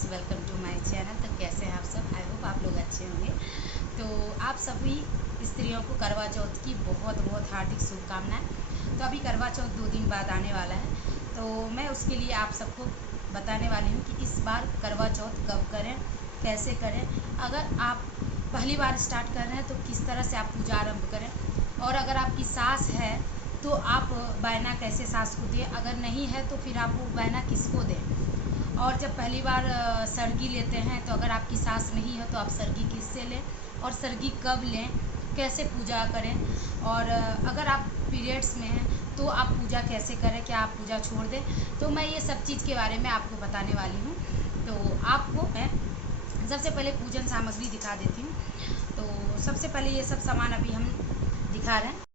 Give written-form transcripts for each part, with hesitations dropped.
Viewers, welcome to my channel. तो कैसे हैं आप सब? आई होप आप लोग अच्छे होंगे। तो आप सभी स्त्रियों को करवा चौथ की बहुत बहुत हार्दिक शुभकामनाएं। तो अभी करवा चौथ 2 दिन बाद आने वाला है, तो मैं उसके लिए आप सबको बताने वाली हूँ कि इस बार करवा चौथ कब करें, कैसे करें। अगर आप पहली बार स्टार्ट कर रहे हैं तो किस तरह से आप पूजा आरंभ करें, और अगर आपकी सास है तो आप बायना कैसे सास को दें, अगर नहीं है तो फिर आप वो बायना किसको दें। और जब पहली बार सरगी लेते हैं तो अगर आपकी सास नहीं है तो आप सरगी किससे लें, और सरगी कब लें, कैसे पूजा करें। और अगर आप पीरियड्स में हैं तो आप पूजा कैसे करें, क्या आप पूजा छोड़ दें। तो मैं ये सब चीज़ के बारे में आपको बताने वाली हूँ। तो आपको मैं सबसे पहले पूजन सामग्री दिखा देती हूँ। तो सबसे पहले ये सब सामान अभी हम दिखा रहे हैं।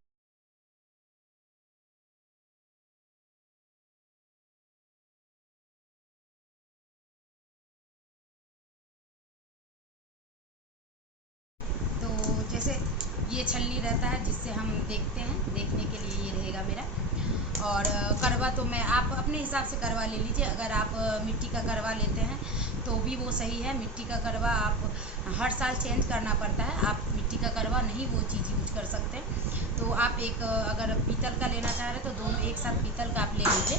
तो जैसे ये छलनी रहता है जिससे हम देखते हैं, देखने के लिए ये रहेगा मेरा। और करवा तो मैं आप अपने हिसाब से करवा ले लीजिए। अगर आप मिट्टी का करवा लेते हैं तो भी वो सही है। मिट्टी का करवा आप हर साल चेंज करना पड़ता है, आप मिट्टी का करवा नहीं वो चीज़ यूज कर सकते। तो आप एक अगर पीतल का लेना चाह रहे हैं तो दोनों एक साथ पीतल का आप ले लीजिए,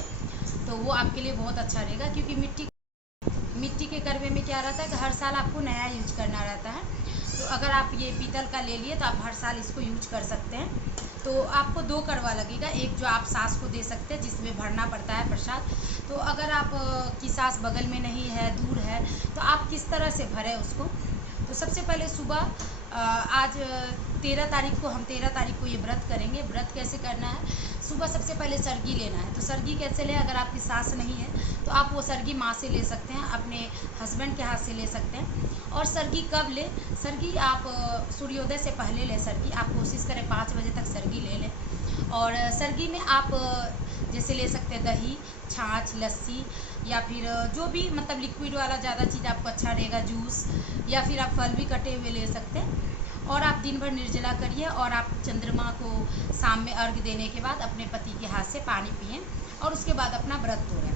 तो वो आपके लिए बहुत अच्छा रहेगा। क्योंकि मिट्टी के करवे में क्या रहता है कि हर साल आपको नया यूज करना रहता है। तो अगर आप ये पीतल का ले लिए तो आप हर साल इसको यूज कर सकते हैं। तो आपको 2 करवा लगेगा, एक जो आप सास को दे सकते हैं जिसमें भरना पड़ता है प्रसाद। तो अगर आप की सास बगल में नहीं है, दूर है, तो आप किस तरह से भरें उसको। तो सबसे पहले सुबह आज 13 तारीख को, हम 13 तारीख को ये व्रत करेंगे। व्रत कैसे करना है, सुबह सबसे पहले सरगी लेना है। तो सरगी कैसे लें, अगर आपकी सास नहीं है तो आप वो सरगी माँ से ले सकते हैं, अपने हस्बैंड के हाथ से ले सकते हैं। और सरगी कब लें, सरगी आप सूर्योदय से पहले लें। सरगी आप कोशिश करें 5 बजे तक सरगी ले लें। और सरगी में आप जैसे ले सकते हैं दही, छाछ, लस्सी, या फिर जो भी मतलब लिक्विड वाला ज़्यादा चीज़ आपको अच्छा रहेगा, जूस, या फिर आप फल भी कटे हुए ले सकते हैं। और आप दिन भर निर्जला करिए, और आप चंद्रमा को शाम में अर्घ देने के बाद अपने पति के हाथ से पानी पिएं, और उसके बाद अपना व्रत तोड़ें।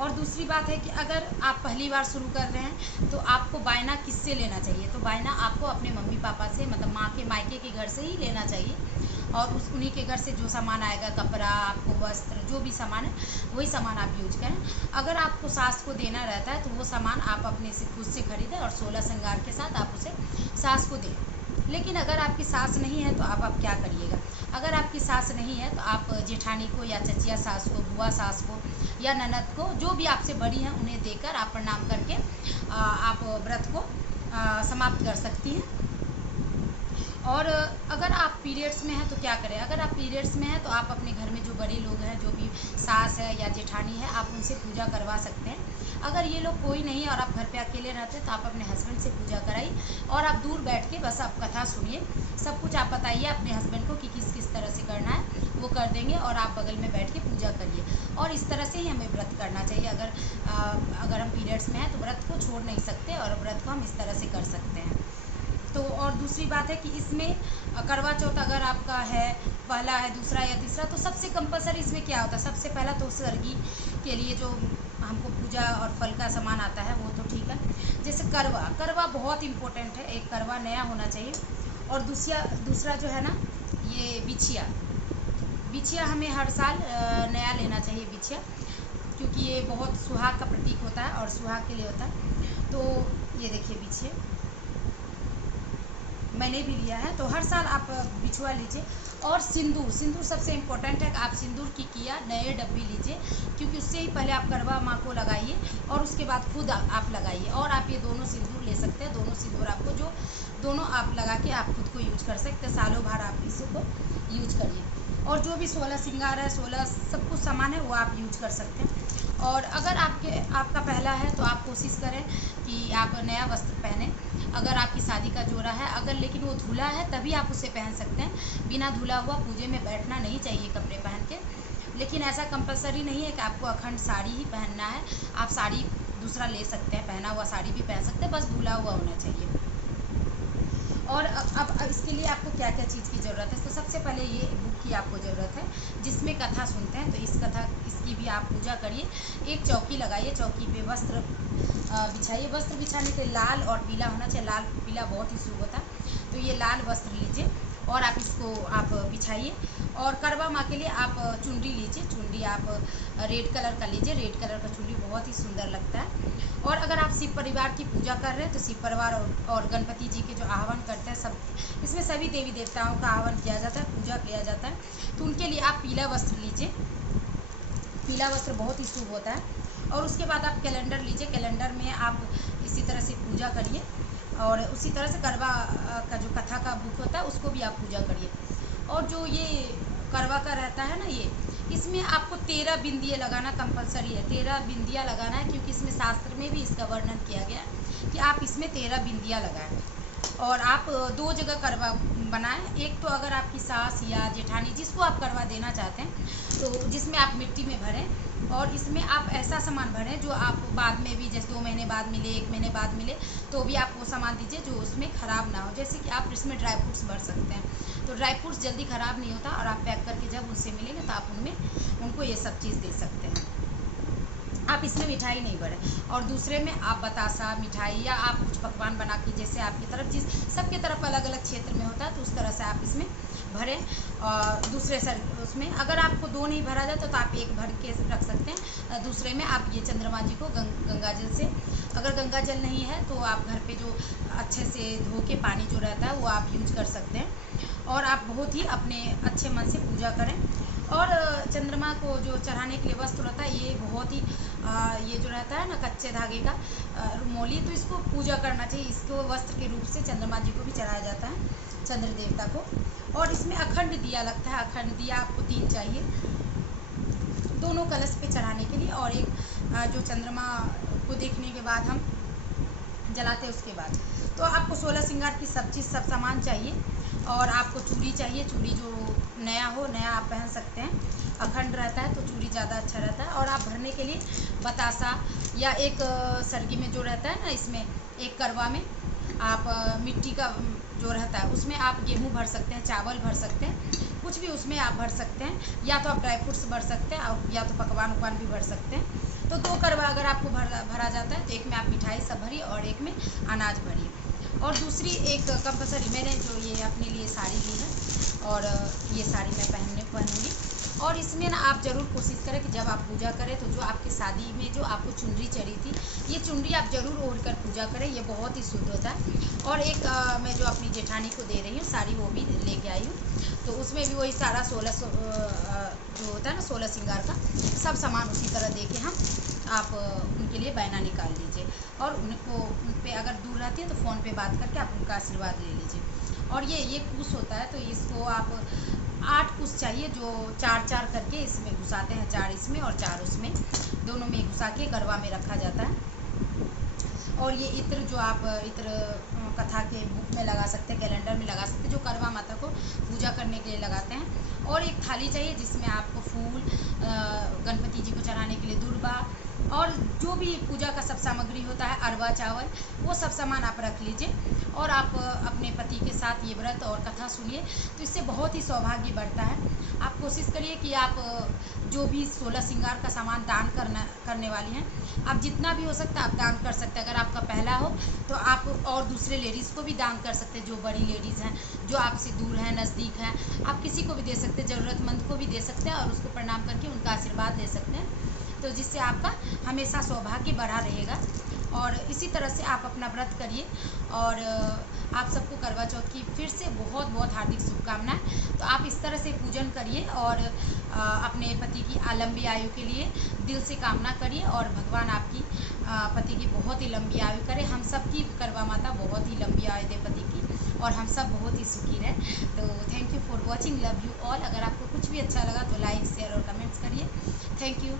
और दूसरी बात है कि अगर आप पहली बार शुरू कर रहे हैं तो आपको बायना किससे लेना चाहिए। तो बायना आपको अपने मम्मी पापा से, मतलब माँ के मायके के घर से ही लेना चाहिए। और उन्हीं के घर से जो सामान आएगा, कपड़ा, आपको वस्त्र, जो भी सामान है वही सामान आप यूज करें। अगर आपको सास को देना रहता है तो वो सामान आप अपने से खुद से खरीदें और 16 श्रृंगार के साथ आप उसे सास को दें। लेकिन अगर आपकी सास नहीं है तो आप क्या करिएगा। अगर आपकी सास नहीं है तो आप जेठानी को या चचिया सास को, बुआ सास को या ननद को, जो भी आपसे बड़ी हैं, उन्हें देकर आप प्रणाम करके आप व्रत को समाप्त कर सकती हैं। और अगर आप पीरियड्स में हैं तो क्या करें, अगर आप पीरियड्स में हैं तो आप अपने घर में जो बड़े लोग हैं, जो भी सास है या जेठानी है, आप उनसे पूजा करवा सकते हैं। अगर ये लोग कोई नहीं है और आप घर पे अकेले रहते हैं तो आप अपने हस्बैंड से पूजा कराइए, और आप दूर बैठ के बस आप कथा सुनिए। सब कुछ आप बताइए अपने हस्बैंड को कि किस किस तरह से करना है, वो कर देंगे, और आप बगल में बैठ के पूजा करिए। और इस तरह से ही हमें व्रत करना चाहिए। अगर हम पीरियड्स में हैं तो व्रत को छोड़ नहीं सकते, और व्रत को हम इस तरह से कर सकते हैं। तो और दूसरी बात है कि इसमें करवा चौथ अगर आपका है, पहला है, दूसरा या तीसरा, तो सबसे कंपलसरी इसमें क्या होता है, सबसे पहला तो सरगी के लिए जो हमको पूजा और फल का सामान आता है वो तो ठीक है। जैसे करवा, करवा बहुत इम्पोर्टेंट है, एक करवा नया होना चाहिए। और दूसरा जो है ना, ये बिछिया, बिछिया हमें हर साल नया लेना चाहिए बिछिया, क्योंकि ये बहुत सुहाग का प्रतीक होता है और सुहाग के लिए होता है। तो ये देखिए बिछिया मैंने भी लिया है, तो हर साल आप बिछुआ लीजिए। और सिंदूर, सिंदूर सबसे इम्पोर्टेंट है कि आप सिंदूर की किया नए डब्बी लीजिए, क्योंकि उससे ही पहले आप करवा माँ को लगाइए और उसके बाद खुद आप लगाइए। और आप ये दोनों सिंदूर ले सकते हैं, दोनों सिंदूर आपको जो दोनों आप लगा के आप खुद को यूज कर सकते हैं, सालों भर आप इसको यूज करिए। और जो भी 16 श्रृंगार है, 16 सब कुछ सामान है वो आप यूज कर सकते हैं। और अगर आपका पहला है तो आप कोशिश करें कि आप नया वस्त्र पहने। अगर आपकी शादी का जोड़ा है, अगर लेकिन वो धुला है तभी आप उसे पहन सकते हैं, बिना धुला हुआ पूजे में बैठना नहीं चाहिए कपड़े पहन के। लेकिन ऐसा कंपलसरी नहीं है कि आपको अखंड साड़ी ही पहनना है, आप साड़ी दूसरा ले सकते हैं, पहना हुआ साड़ी भी पहन सकते हैं, बस धुला हुआ होना चाहिए। और अब इसके लिए आपको क्या क्या चीज़ की ज़रूरत है, तो सबसे पहले ये बुक की आपको ज़रूरत है जिसमें कथा सुनते हैं, तो इसकी भी आप पूजा करिए। एक चौकी लगाइए, चौकी पे वस्त्र बिछाइए। वस्त्र बिछाने के लाल और पीला होना चाहिए, लाल पीला बहुत ही शुभ होता है, तो ये लाल वस्त्र लीजिए और आप इसको आप बिछाइए। और करवा माँ के लिए आप चुनरी लीजिए, चुनरी आप रेड कलर का लीजिए, रेड कलर का चुनरी बहुत ही सुंदर लगता है। और अगर आप शिव परिवार की पूजा कर रहे हैं तो शिव परिवार और गणपति जी के जो आह्वान करते हैं, सब इसमें सभी देवी देवताओं का आह्वान किया जाता है, पूजा किया जाता है, तो उनके लिए आप पीला वस्त्र लीजिए। पीला वस्त्र बहुत ही शुभ होता है। और उसके बाद आप कैलेंडर लीजिए, कैलेंडर में आप इसी तरह से पूजा करिए। और उसी तरह से करवा का जो कथा का बुक होता है उसको भी आप पूजा करिए। और जो ये करवा का रहता है ना, ये इसमें आपको 13 बिंदियाँ लगाना कंपलसरी है, 13 बिंदियाँ लगाना है, क्योंकि इसमें शास्त्र में भी इसका वर्णन किया गया है कि आप इसमें 13 बिंदियाँ लगाएं। और आप 2 जगह करवा बनाएं, एक तो अगर आपकी सास या जेठानी जिसको आप करवा देना चाहते हैं, तो जिसमें आप मिट्टी में भरें, और इसमें आप ऐसा सामान भरें जो आप बाद में भी, जैसे 2 महीने बाद मिले, 1 महीने बाद मिले, तो भी आप वो सामान दीजिए जो उसमें ख़राब ना हो। जैसे कि आप इसमें ड्राई फ्रूट्स भर सकते हैं, तो ड्राई फ्रूट्स जल्दी ख़राब नहीं होता, और आप पैक करके जब उनसे मिलेंगे तो आप उनको ये सब चीज़ दे सकते हैं। आप इसमें मिठाई नहीं भरें। और दूसरे में आप बतासा मिठाई या आप कुछ पकवान बना के, जैसे आपकी तरफ सबके तरफ अलग अलग क्षेत्र में होता है, तो उस तरह से आप इसमें भरें। और दूसरे उसमें अगर आपको 2 नहीं भरा जाता तो आप 1 भर के रख सकते हैं। दूसरे में आप ये चंद्रमा जी को गंगा जल से, अगर गंगा जल नहीं है तो आप घर पे जो अच्छे से धो के पानी जो रहता है वो आप यूज कर सकते हैं। और आप बहुत ही अपने अच्छे मन से पूजा करें। और चंद्रमा को जो चढ़ाने के लिए वस्त्र होता है, ये बहुत ही ये जो रहता है ना कच्चे धागे का मोली, तो इसको पूजा करना चाहिए। इसको वस्त्र के रूप से चंद्रमा जी को भी चढ़ाया जाता है, चंद्र देवता को। और इसमें अखंड दिया लगता है, अखंड दिया आपको 3 चाहिए दोनों कलश पे चढ़ाने के लिए। और एक जो चंद्रमा को देखने के बाद हम जलाते हैं उसके बाद। तो आपको 16 श्रृंगार की सब चीज़, सब सामान चाहिए। और आपको चूड़ी चाहिए, चूड़ी जो नया हो, नया आप पहन सकते हैं, अखंड रहता है तो चूड़ी ज़्यादा अच्छा रहता है। और आप भरने के लिए बतासा या एक सरगी में जो रहता है ना, इसमें एक करवा में आप मिट्टी का जो रहता है उसमें आप गेहूँ भर सकते हैं, चावल भर सकते हैं, कुछ भी उसमें आप भर सकते हैं। या तो आप ड्राई फ्रूट्स भर सकते हैं, और या तो पकवान उकवान भी भर सकते हैं। तो 2 करवा अगर आपको भरा जाता है, तो एक में आप मिठाई सब भरिए और एक में अनाज भरिए। और दूसरी एक कंपलसरी, मैंने जो ये अपने लिए साड़ी ली है, और ये साड़ी मैं पहनूंगी। और इसमें ना आप ज़रूर कोशिश करें कि जब आप पूजा करें तो जो आपकी शादी में जो आपको चुनरी चढ़ी थी, ये चुनरी आप ज़रूर ओढ़ कर पूजा करें, ये बहुत ही शुद्ध होता है। और एक मैं जो अपनी जेठानी को दे रही हूँ साड़ी, वो भी लेके आई हूँ, तो उसमें भी वही सारा 16 जो होता है ना 16 श्रृंगार का सब सामान उसी तरह दे के हम आप उनके लिए बहना निकाल लीजिए। और उन पे अगर दूर रहती है तो फ़ोन पे बात करके आप उनका आशीर्वाद ले लीजिए। और ये कुश होता है, तो इसको आप 8 कुश चाहिए, जो 4-4 करके इसमें घुसाते हैं, 4 इसमें और 4 उसमें, दोनों में घुसा के गरबा में रखा जाता है। और ये इत्र जो आप इत्र कथा के बुक में लगा सकते हैं, कैलेंडर में लगा सकते हैं, जो करवा माता को पूजा करने के लिए लगाते हैं। और एक थाली चाहिए जिसमें आपको फूल, गणपति जी को चढ़ाने के लिए दुर्बा, और जो भी पूजा का सब सामग्री होता है, अरवा चावल, वो सब सामान आप रख लीजिए। और आप अपने पति के साथ ये व्रत और कथा सुनिए, तो इससे बहुत ही सौभाग्य बढ़ता है। आप कोशिश करिए कि आप जो भी 16 श्रृंगार का सामान दान करने वाली हैं, आप जितना भी हो सकता है आप दान कर सकते हैं। अगर आपका पहला हो तो आप और दूसरे लेडीज़ को भी दान कर सकते हैं, जो बड़ी लेडीज़ हैं, जो आपसे दूर हैं, नज़दीक हैं, आप किसी को भी दे सकते हैं, ज़रूरतमंद को भी दे सकते हैं, और उसको प्रणाम करके उनका आशीर्वाद ले सकते हैं, तो जिससे आपका हमेशा सौभाग्य बढ़ा रहेगा। और इसी तरह से आप अपना व्रत करिए। और आप सबको करवा चौथ की फिर से बहुत बहुत हार्दिक शुभकामनाएं। तो आप इस तरह से पूजन करिए और अपने पति की लंबी आयु के लिए दिल से कामना करिए, और भगवान आपकी पति की बहुत ही लंबी आयु करे। हम सब की करवा माता बहुत ही लंबी आयु दे पति की, और हम सब बहुत ही सुखी रहें। तो thank you for watching, love you all. अगर आपको कुछ भी अच्छा लगा तो लाइक, शेयर और कमेंट्स करिए। Thank you.